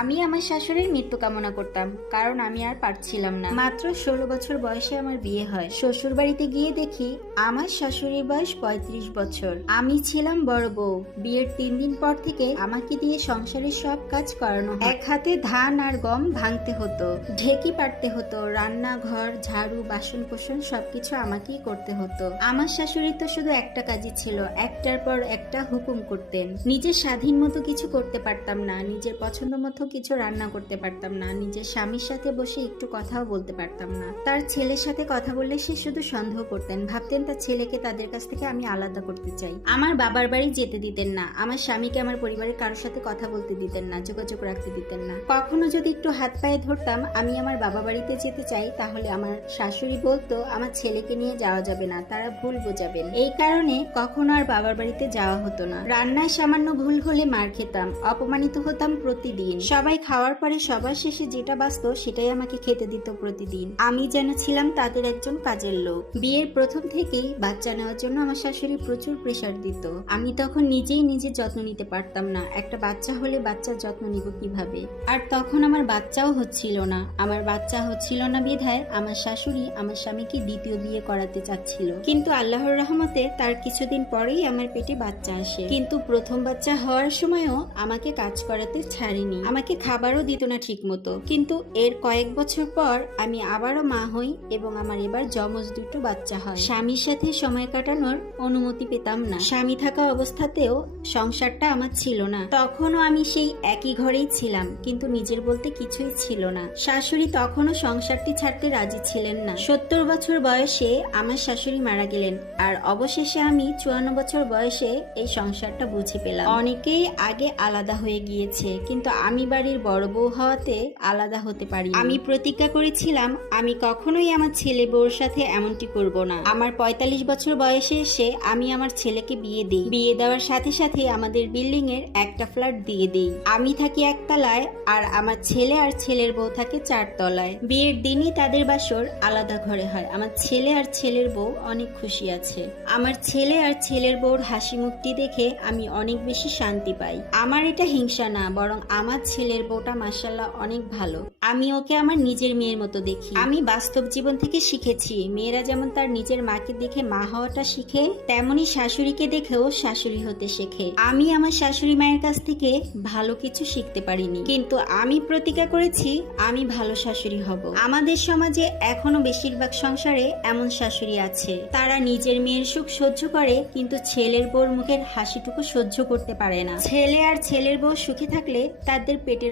আমি আমার শাশুড়ির মৃত্যু কামনা করতাম, কারণ আমি আর পারছিলাম না। মাত্র 16 বছর বয়সে আমার বিয়ে হয়। শ্বশুর বাড়িতে গিয়ে দেখি আমার শাশুড়ির বয়স 35 বছর। আমি ছিলাম বড় বউ। বিয়ের 3 দিন পর থেকে আমাকে দিয়ে সংসারের সব কাজ করানো হয়। এক হাতে ধান আর গম ভাঙতে হতো, ঢেকি পাড়তে হতো, রান্নাঘর, ঝাড়ু, বাসন কোসন সবকিছু আমাকেই করতে হতো। আমার শাশুড়ি তো শুধু একটা কাজই ছিল, একটার পর একটা হুকুম করতেন। নিজের স্বাধীন মতো কিছু করতে পারতাম না, নিজের পছন্দ মতো কিছু রান্না করতে পারতাম না, নিজের স্বামীর সাথে বসে একটু কথাও বলতে পারতাম না। তার ছেলের সাথে কথা বললে সে শুধু সন্দেহ করতেন, ভাবতেন তার ছেলেকে তাদের কাছ থেকে আমি আলাদা করতে চাই। আমার বাবার বাড়ি যেতে দিতেন না, আমার স্বামীকে আমার পরিবারের কারোর সাথে কথা বলতে দিতেন না, যোগাযোগ রাখতে দিতেন না। কখনো যদি একটু হাত পায়ে ধরতাম আমি আমার বাবা বাড়িতে যেতে চাই, তাহলে আমার শাশুড়ি বলতো আমার ছেলেকে নিয়ে যাওয়া যাবে না, তারা ভুল বোঝাবেন। এই কারণে কখনো আর বাবার বাড়িতে যাওয়া হতো না। রান্নায় সামান্য ভুল হলে মার খেতাম, অপমানিত হতাম প্রতিদিন। সবাই খাওয়ার পরে সবার শেষে যেটা বাঁচতো সেটাই আমাকে খেতে দিত প্রতিদিন। আমি যেন ছিলাম তাদের একজন কাজের লোক। বিয়ের প্রথম থেকেই বাচ্চা নেওয়ার জন্য আমার শাশুড়ি প্রচুর প্রেসার দিত। আমি তখন নিজেই নিজের যত্ন নিতে পারতাম না। একটা বাচ্চা হলে বাচ্চার যত্ন নিব কিভাবে? আর তখন আমার বাচ্চাও হচ্ছিল না। আমার বাচ্চা হচ্ছিল না বিধায় আমার শাশুড়ি আমার স্বামীকে দ্বিতীয় বিয়ে করাতে চাচ্ছিল। কিন্তু আল্লাহর রহমতে তার কিছুদিন পরেই আমার পেটে বাচ্চা আসে। কিন্তু প্রথম বাচ্চা হওয়ার সময়ও আমাকে কাজ করাতে ছাড়েনি, আমাকে খাবারও দিত না ঠিক মতো। কিন্তু এর কয়েক বছর পর আমি আবারও মা হই এবং আমার এবার যমজ দুটো বাচ্চা হয়। স্বামীর সাথে সময় কাটানোর অনুমতি পেতাম না। স্বামী থাকা অবস্থাতেও সংসারটা আমার ছিল না। তখনও আমি সেই একই ঘরেই ছিলাম, কিন্তু নিজের বলতে কিছুই ছিল না। শাশুড়ি তখনও সংসারটি ছাড়তে রাজি ছিলেন না। 70 বছর বয়সে আমার শাশুড়ি মারা গেলেন, আর অবশেষে আমি 54 বছর বয়সে এই সংসারটা বুঝে পেলাম। অনেকেই আগে আলাদা হয়ে গিয়েছে, কিন্তু আমি বাড়ির বড় বউ হওয়াতে আলাদা হতে পারি। আমি প্রতিজ্ঞা করেছিলাম আমি কখনোই আমার ছেলে বউর সাথে এমনটি করব না। আমার 45 বছর বয়সে এসে আমি আমার ছেলেকে বিয়ে দিই। বিয়ে দেওয়ার সাথে সাথে আমাদের বিল্ডিং এর একটা ফ্ল্যাট দিয়ে দিই। আমি থাকি একতলায় আর আমার ছেলে আর ছেলের বউ থাকে 4 তলায়। বিয়ের দিনই তাদের বাসর আলাদা ঘরে হয়। আমার ছেলে আর ছেলের বউ অনেক খুশি আছে। আমার ছেলে আর ছেলের বউর হাসি মুখটি দেখে আমি অনেক বেশি শান্তি পাই। আমার এটা হিংসা না, বরং আমার ছেলের বউটা মাশাআল্লাহ অনেক ভালো। আমি ওকে আমার নিজের মেয়ের মতো দেখি। আমি বাস্তব জীবন থেকে শিখেছি, মেয়েরা যেমন তার নিজের মাকে দেখে মা হওয়াটা শিখে, তেমনি শাশুড়িকে দেখেও শাশুড়ি হতে শেখে। আমি আমার শাশুড়ি মায়ের কাছ থেকে ভালো কিছু শিখতে পারিনি, কিন্তু আমি প্রতিজ্ঞা করেছি আমি ভালো শাশুড়ি হব। আমাদের সমাজে এখনো বেশিরভাগ সংসারে এমন শাশুড়ি আছে, তারা নিজের মেয়ের সুখ সহ্য করে, কিন্তু ছেলের বউর মুখের হাসিটুকু সহ্য করতে পারে না। ছেলে আর ছেলের বউ সুখে থাকলে তাদের পেটের